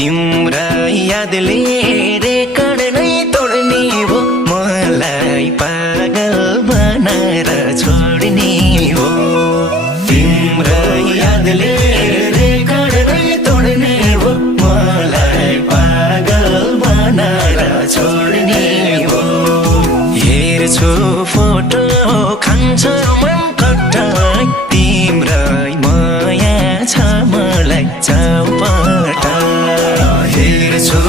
तिम्रा यादले रेकर्ड नै तोड्ने हो मलाई पागल बनाएर छोड्ने हो तिम्रा यादले रेकर्ड नै तोड्ने हो मलाई पागल बनाएर छोड्ने हो हेर्छु फोटो खान्छ मन कटाइ तिम्रै माया छ मलाई चौपटा हेर्छु